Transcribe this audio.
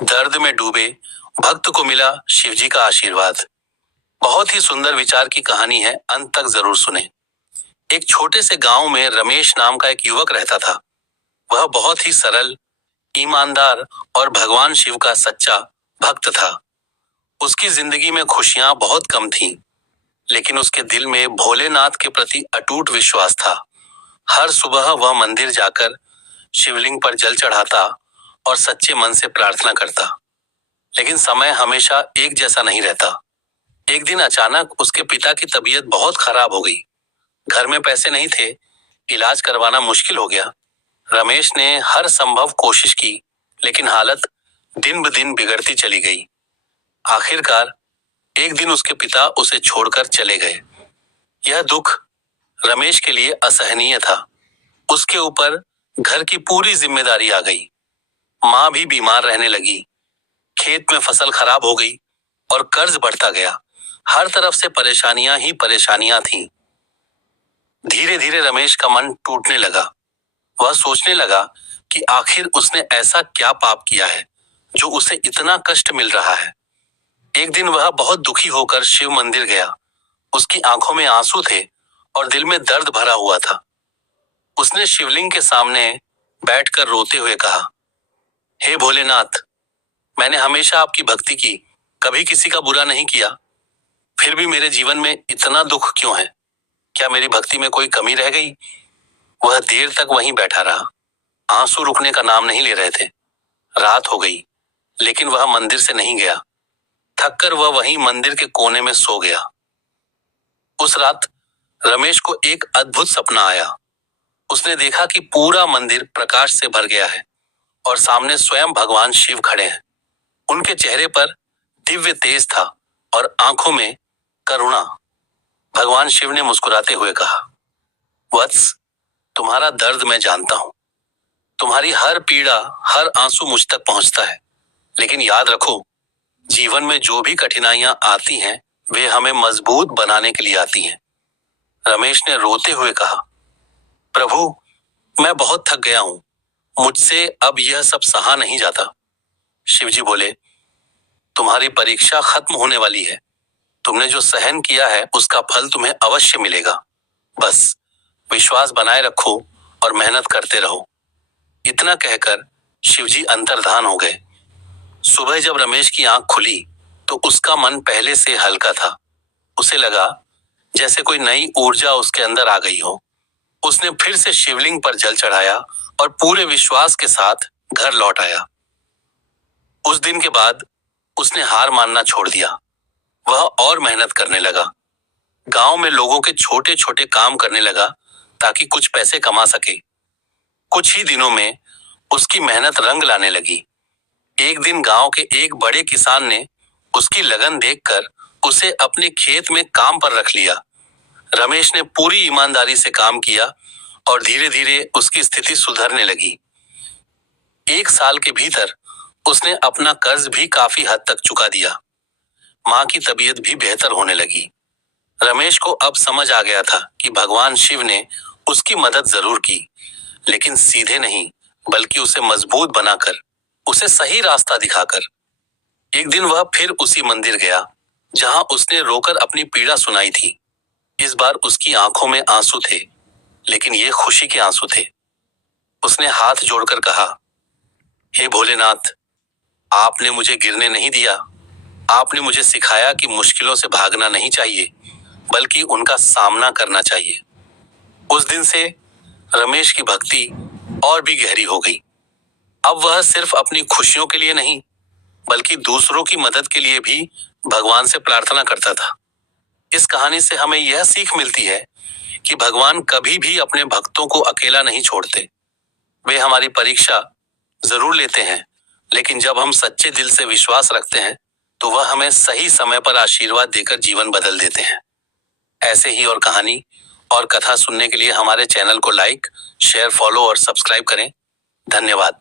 दर्द में डूबे भक्त को मिला शिवजी का आशीर्वाद। बहुत ही सुंदर विचार की कहानी है, अंत तक जरूर सुने। एक छोटे से गांव में रमेश नाम का एक युवक रहता था। वह बहुत ही सरल, ईमानदार और भगवान शिव का सच्चा भक्त था। उसकी जिंदगी में खुशियां बहुत कम थीं, लेकिन उसके दिल में भोलेनाथ के प्रति अटूट विश्वास था। हर सुबह वह मंदिर जाकर शिवलिंग पर जल चढ़ाता और सच्चे मन से प्रार्थना करता। लेकिन समय हमेशा एक जैसा नहीं रहता। एक दिन अचानक उसके पिता की तबीयत बहुत खराब हो गई। घर में पैसे नहीं थे, इलाज करवाना मुश्किल हो गया। रमेश ने हर संभव कोशिश की, लेकिन हालत दिन ब दिन बिगड़ती चली गई। आखिरकार एक दिन उसके पिता उसे छोड़कर चले गए। यह दुख रमेश के लिए असहनीय था। उसके ऊपर घर की पूरी जिम्मेदारी आ गई। माँ भी बीमार रहने लगी, खेत में फसल खराब हो गई और कर्ज बढ़ता गया। हर तरफ से परेशानियां ही परेशानियां थीं। धीरे धीरे रमेश का मन टूटने लगा। वह सोचने लगा कि आखिर उसने ऐसा क्या पाप किया है जो उसे इतना कष्ट मिल रहा है। एक दिन वह बहुत दुखी होकर शिव मंदिर गया। उसकी आंखों में आंसू थे और दिल में दर्द भरा हुआ था। उसने शिवलिंग के सामने बैठकर रोते हुए कहा, हे भोलेनाथ, मैंने हमेशा आपकी भक्ति की, कभी किसी का बुरा नहीं किया। फिर भी मेरे जीवन में इतना दुख क्यों है? क्या मेरी भक्ति में कोई कमी रह गई? वह देर तक वहीं बैठा रहा। आंसू रुकने का नाम नहीं ले रहे थे। रात हो गई, लेकिन वह मंदिर से नहीं गया। थककर वह वहीं मंदिर के कोने में सो गया। उस रात रमेश को एक अद्भुत सपना आया। उसने देखा कि पूरा मंदिर प्रकाश से भर गया है और सामने स्वयं भगवान शिव खड़े हैं। उनके चेहरे पर दिव्य तेज था और आंखों में करुणा। भगवान शिव ने मुस्कुराते हुए कहा, वत्स, तुम्हारा दर्द मैं जानता हूं। तुम्हारी हर पीड़ा, हर आंसू मुझ तक पहुंचता है। लेकिन याद रखो, जीवन में जो भी कठिनाइयां आती हैं, वे हमें मजबूत बनाने के लिए आती हैं। रमेश ने रोते हुए कहा, प्रभु, मैं बहुत थक गया हूं। मुझसे अब यह सब सहा नहीं जाता। शिवजी बोले, तुम्हारी परीक्षा खत्म होने वाली है। तुमने जो सहन किया है उसका फल तुम्हें अवश्य मिलेगा। बस विश्वास बनाए रखो और मेहनत करते रहो। इतना कहकर शिवजी अंतर्धान हो गए। सुबह जब रमेश की आंख खुली तो उसका मन पहले से हल्का था। उसे लगा जैसे कोई नई ऊर्जा उसके अंदर आ गई हो। उसने फिर से शिवलिंग पर जल चढ़ाया और पूरे विश्वास के साथ घर लौट आया। उस दिन के बाद उसने हार मानना छोड़ दिया। वह और मेहनत करने लगा। गांव में लोगों के छोटे छोटे काम करने लगा ताकि कुछ पैसे कमा सके। कुछ ही दिनों में उसकी मेहनत रंग लाने लगी। एक दिन गांव के एक बड़े किसान ने उसकी लगन देखकर उसे अपने खेत में काम पर रख लिया। रमेश ने पूरी ईमानदारी से काम किया और धीरे धीरे उसकी स्थिति सुधरने लगी। 1 साल के भीतर उसने अपना कर्ज भी काफी हद तक चुका दिया। माँ की तबीयत भी बेहतर होने लगी। रमेश को अब समझ आ गया था कि भगवान शिव ने उसकी मदद जरूर की, लेकिन सीधे नहीं, बल्कि उसे मजबूत बनाकर, उसे सही रास्ता दिखाकर। एक दिन वह फिर उसी मंदिर गया जहां उसने रोकर अपनी पीड़ा सुनाई थी। इस बार उसकी आंखों में आंसू थे, लेकिन ये खुशी के आंसू थे। उसने हाथ जोड़कर कहा, हे भोलेनाथ, आपने मुझे गिरने नहीं दिया। आपने मुझे सिखाया कि मुश्किलों से भागना नहीं चाहिए, बल्कि उनका सामना करना चाहिए। उस दिन से रमेश की भक्ति और भी गहरी हो गई। अब वह सिर्फ अपनी खुशियों के लिए नहीं, बल्कि दूसरों की मदद के लिए भी भगवान से प्रार्थना करता था। इस कहानी से हमें यह सीख मिलती है कि भगवान कभी भी अपने भक्तों को अकेला नहीं छोड़ते। वे हमारी परीक्षा जरूर लेते हैं, लेकिन जब हम सच्चे दिल से विश्वास रखते हैं तो वह हमें सही समय पर आशीर्वाद देकर जीवन बदल देते हैं। ऐसे ही और कहानी और कथा सुनने के लिए हमारे चैनल को लाइक, शेयर, फॉलो और सब्सक्राइब करें। धन्यवाद।